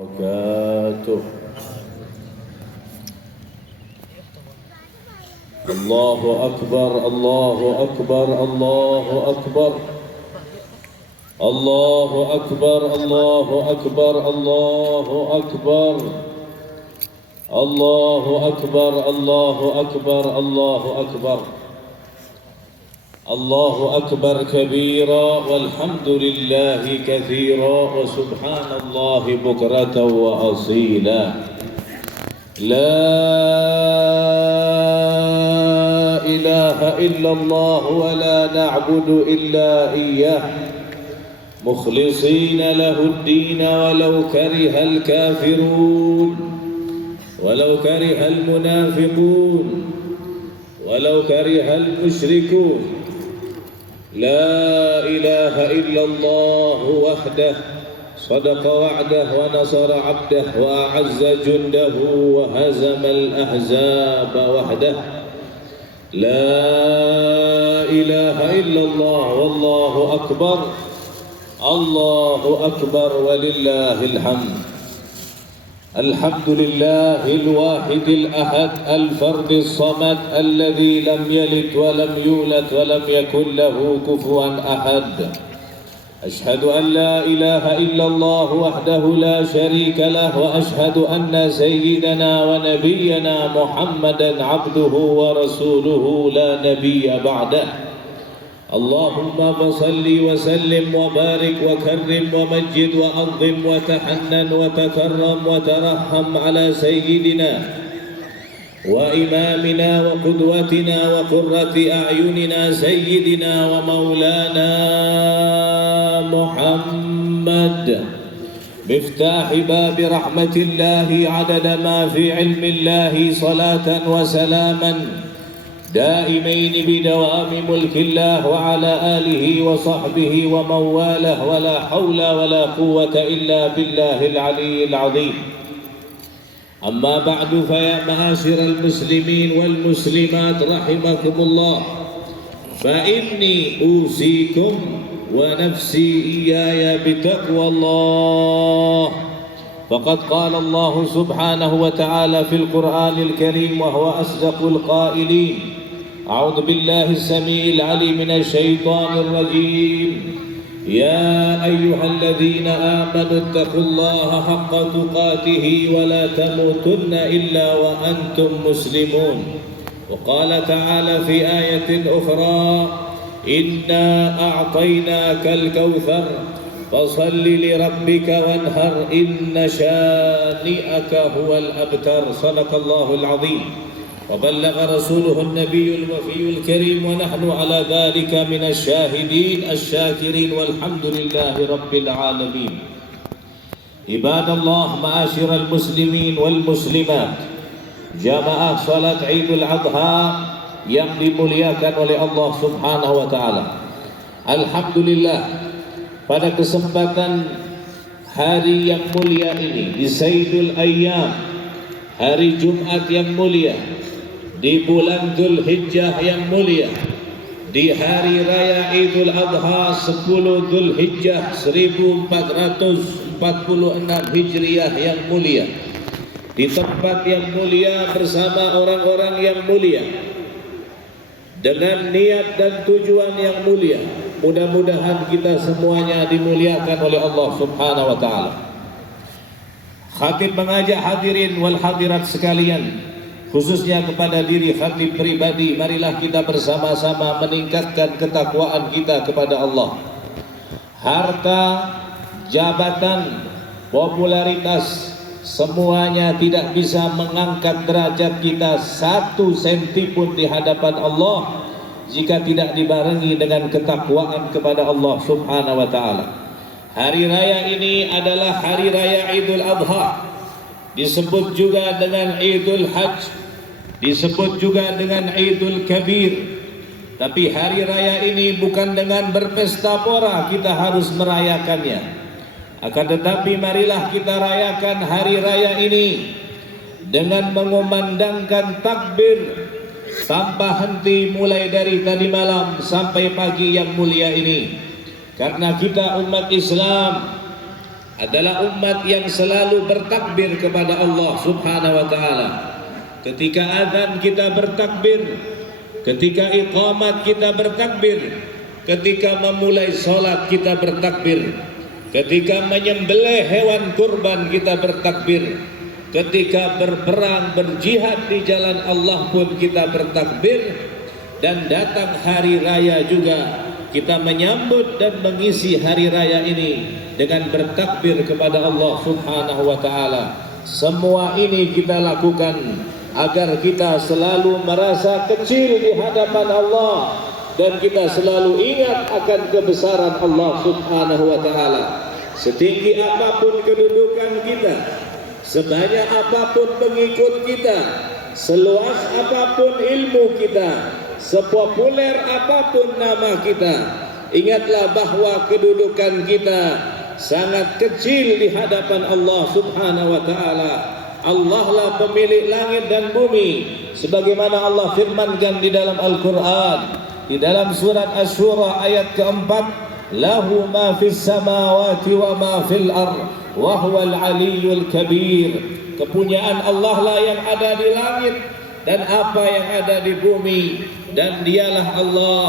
وبركاته. الله أكبر الله أكبر الله أكبر الله أكبر الله أكبر الله أكبر الله أكبر الله أكبر الله أكبر الله أكبر كبيرا والحمد لله كثيرا وسبحان الله بكرة وأصيلا. لا إله إلا الله ولا نعبد إلا إياه مخلصين له الدين ولو كره الكافرون ولو كره المنافقون ولو كره المشركون. لا إله إلا الله وحده صدق وعده ونصر عبده وأعز جنده وهزم الأحزاب وحده. لا إله إلا الله والله أكبر الله أكبر ولله الحمد. الحمد لله الواحد الأحد الفرد الصمد الذي لم يلد ولم يولد ولم يكن له كفوا أحد. أشهد أن لا إله إلا الله وحده لا شريك له وأشهد أن سيدنا ونبينا محمدا عبده ورسوله لا نبي بعده. اللهم فصل وسلم وبارك وكرم ومجد وعظم وتحنن وتكرم وترحم على سيدنا وإمامنا وقدوتنا وقرة أعيننا سيدنا ومولانا محمد مفتاح باب رحمة الله عدد ما في علم الله صلاة وسلاما دائمين بدوام ملك الله وعلى آله وصحبه ومن والاه ولا حول ولا قوة إلا بالله العلي العظيم. أما بعد فيا معاشر المسلمين والمسلمات رحمكم الله فإني أوصيكم ونفسي إياي بتقوى الله. فقد قال الله سبحانه وتعالى في القرآن الكريم وهو أصدق القائلين: أعوذ بالله السميع العليم من الشيطان الرجيم. يا أيها الذين آمنوا اتقوا الله حق تقاته ولا تموتن إلا وأنتم مسلمون. وقال تعالى في آية أخرى: إنا أعطيناك الكوثر فصل لربك وانهر إن شانئك هو الأبتر. صدق الله العظيم وبلغ رسوله النبي الوفي الكريم ونحن على ذلك من الشاهدين الشاكرين والحمد لله رب العالمين. عباد الله معاشر المسلمين والmuslimat, jamaah salat Idul Adha yang dimuliakan oleh Allah Subhanahu wa taala. Alhamdulillah, pada kesempatan hari yang mulia ini di Sayyidul Ayyam, hari Jumat yang mulia, di bulan Dzulhijjah yang mulia, di hari raya Idul Adha 10 Dzulhijjah 1446 Hijriah yang mulia, di tempat yang mulia bersama orang-orang yang mulia dengan niat dan tujuan yang mulia. Mudah-mudahan kita semuanya dimuliakan oleh Allah Subhanahu wa taala. Khatib mengajak hadirin wal hadirat sekalian, khususnya kepada diri khatib pribadi, marilah kita bersama-sama meningkatkan ketakwaan kita kepada Allah. Harta, jabatan, popularitas, semuanya tidak bisa mengangkat derajat kita 1 senti pun di hadapan Allah jika tidak dibarengi dengan ketakwaan kepada Allah Subhanahu wa taala. Hari raya ini adalah hari raya Idul Adha, disebut juga dengan Idul Hajj, disebut juga dengan Idul Kabir. Tapi hari raya ini bukan dengan berpesta pora kita harus merayakannya. Akan tetapi marilah kita rayakan hari raya ini dengan mengumandangkan takbir tanpa henti mulai dari tadi malam sampai pagi yang mulia ini. Karena kita umat Islam adalah umat yang selalu bertakbir kepada Allah Subhanahu wa taala. Ketika azan kita bertakbir, ketika iqamat kita bertakbir, ketika memulai sholat kita bertakbir, ketika menyembelih hewan kurban kita bertakbir, ketika berperang berjihad di jalan Allah pun kita bertakbir, dan datang hari raya juga kita menyambut dan mengisi hari raya ini dengan bertakbir kepada Allah Subhanahu wa taala. Semua ini kita lakukan agar kita selalu merasa kecil di hadapan Allah dan kita selalu ingat akan kebesaran Allah Subhanahu wa taala. Setinggi apapun kedudukan kita, sebanyak apapun pengikut kita, seluas apapun ilmu kita, sepopuler apapun nama kita, ingatlah bahwa kedudukan kita sangat kecil di hadapan Allah Subhanahu wa taala. Allah lah pemilik langit dan bumi, sebagaimana Allah firmankan di dalam Al-Quran, di dalam surat Asy-Syura ayat keempat, lahu ma fis samawati wa ma fil ard wa huwal aliyyul kabir. Kepunyaan Allah lah yang ada di langit dan apa yang ada di bumi, dan dialah Allah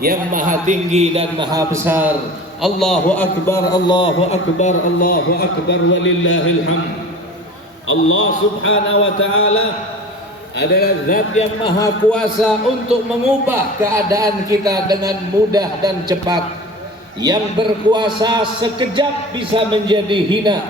yang maha tinggi dan maha besar. Allahu Akbar, Allahu Akbar, Allahu Akbar, walillahil hamd. Allah Subhanahu wa taala adalah zat yang maha kuasa untuk mengubah keadaan kita dengan mudah dan cepat. Yang berkuasa sekejap bisa menjadi hina,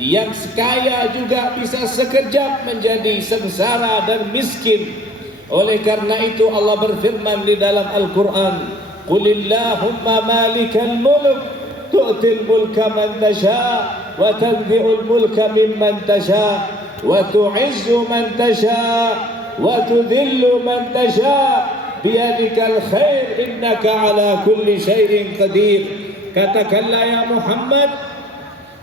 yang kaya juga bisa sekejap menjadi sengsara dan miskin. Oleh karena itu Allah berfirman di dalam Al-Quran, Qulillahumma malikal mulk tu'til mulka man tasha' wa tanzi'ul mulka mimman tasha' wa tu'izzu man tasha' wa tudhillu man tasha' biyadikal khair innaka ala kulli syai'in qadir. Katakanlah ya Muhammad,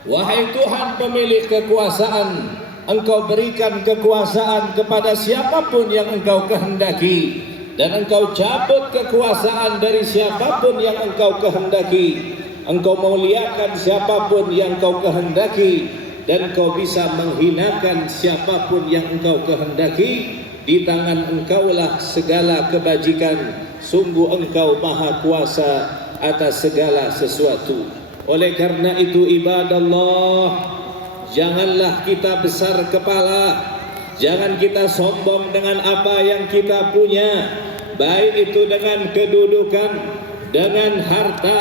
wahai Tuhan pemilik kekuasaan, Engkau berikan kekuasaan kepada siapapun yang Engkau kehendaki, dan Engkau cabut kekuasaan dari siapapun yang Engkau kehendaki. Engkau muliakan siapapun yang Engkau kehendaki, dan Engkau bisa menghinakan siapapun yang Engkau kehendaki. Di tangan Engkaulah segala kebajikan. Sungguh Engkau maha kuasa atas segala sesuatu. Oleh karena itu ibadallah, janganlah kita besar kepala, jangan kita sombong dengan apa yang kita punya, baik itu dengan kedudukan, dengan harta,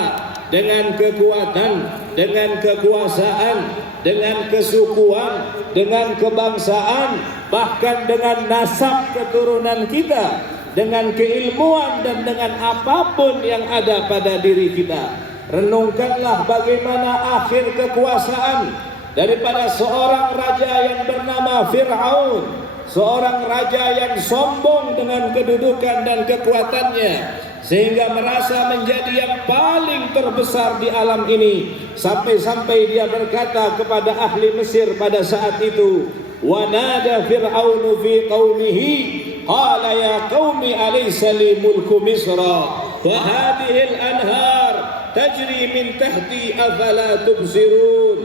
dengan kekuatan, dengan kekuasaan, dengan kesukuan, dengan kebangsaan, bahkan dengan nasab keturunan kita, dengan keilmuan dan dengan apapun yang ada pada diri kita. Renungkanlah bagaimana akhir kekuasaan daripada seorang raja yang bernama Fir'aun, seorang raja yang sombong dengan kedudukan dan kekuatannya, sehingga merasa menjadi yang paling terbesar di alam ini. Sampai-sampai dia berkata kepada ahli Mesir pada saat itu, wa nada fir'aunu fi qaumihi qala ya qaumi alaysa li mulku misra wa hadhihi al-anhar tajri min tahti afala tubsirun.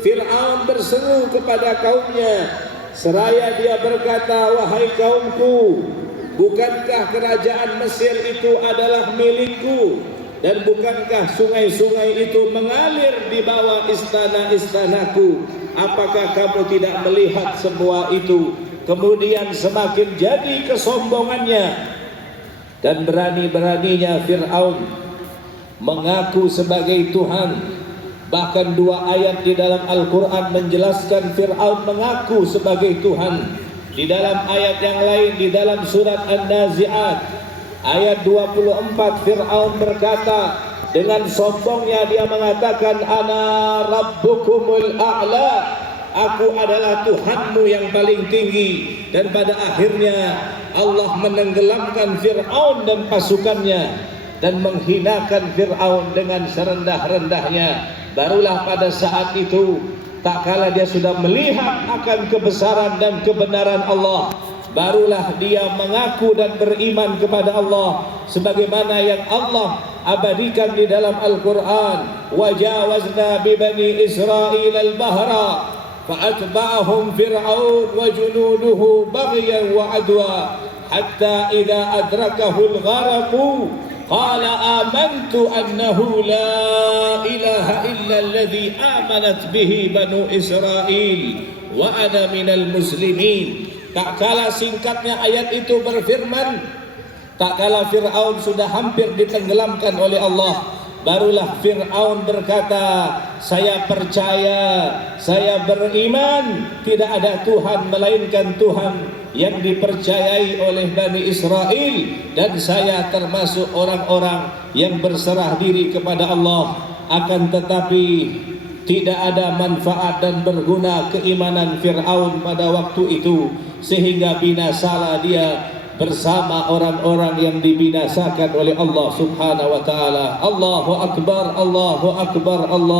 Fir'aun berseru kepada kaumnya seraya dia berkata, wahai kaumku, bukankah kerajaan Mesir itu adalah milikku, dan bukankah sungai-sungai itu mengalir di bawah istana-istanaku? Apakah kamu tidak melihat semua itu? Kemudian semakin jadi kesombongannya dan berani-beraninya Fir'aun mengaku sebagai Tuhan. Bahkan dua ayat di dalam Al-Quran menjelaskan Fir'aun mengaku sebagai Tuhan. Di dalam ayat yang lain, di dalam surat An-Nazi'at ayat 24, Fir'aun berkata, dengan sombongnya dia mengatakan, ana rabbukumul a'la, aku adalah Tuhanmu yang paling tinggi. Dan pada akhirnya Allah menenggelamkan Fir'aun dan pasukannya dan menghinakan Fir'aun dengan serendah-rendahnya. Barulah pada saat itu, tak kala dia sudah melihat akan kebesaran dan kebenaran Allah, barulah dia mengaku dan beriman kepada Allah sebagaimana yang Allah abadikan di dalam Al-Quran. وجاوزنا ببني إسرائيل البحر فأتبعهم فرعون وجنوده بغيا وعدوا حتى إذا أدركه الغرق قال آمنت أنه لا إله إلا الذي آمنت به بنو إسرائيل وأنا من المسلمين. Tak kala singkatnya ayat itu berfirman, tak kala Fir'aun sudah hampir ditenggelamkan oleh Allah, barulah Fir'aun berkata, saya percaya, saya beriman, tidak ada Tuhan melainkan Tuhan yang dipercayai oleh Bani Israel, dan saya termasuk orang-orang yang berserah diri kepada Allah. Akan tetapi tidak ada manfaat dan berguna keimanan Fir'aun pada waktu itu, sehingga binasalah dia bersama orang-orang yang dibinasakan oleh Allah Subhanahu wa taala. Allahu akbar, Allahu akbar, Allah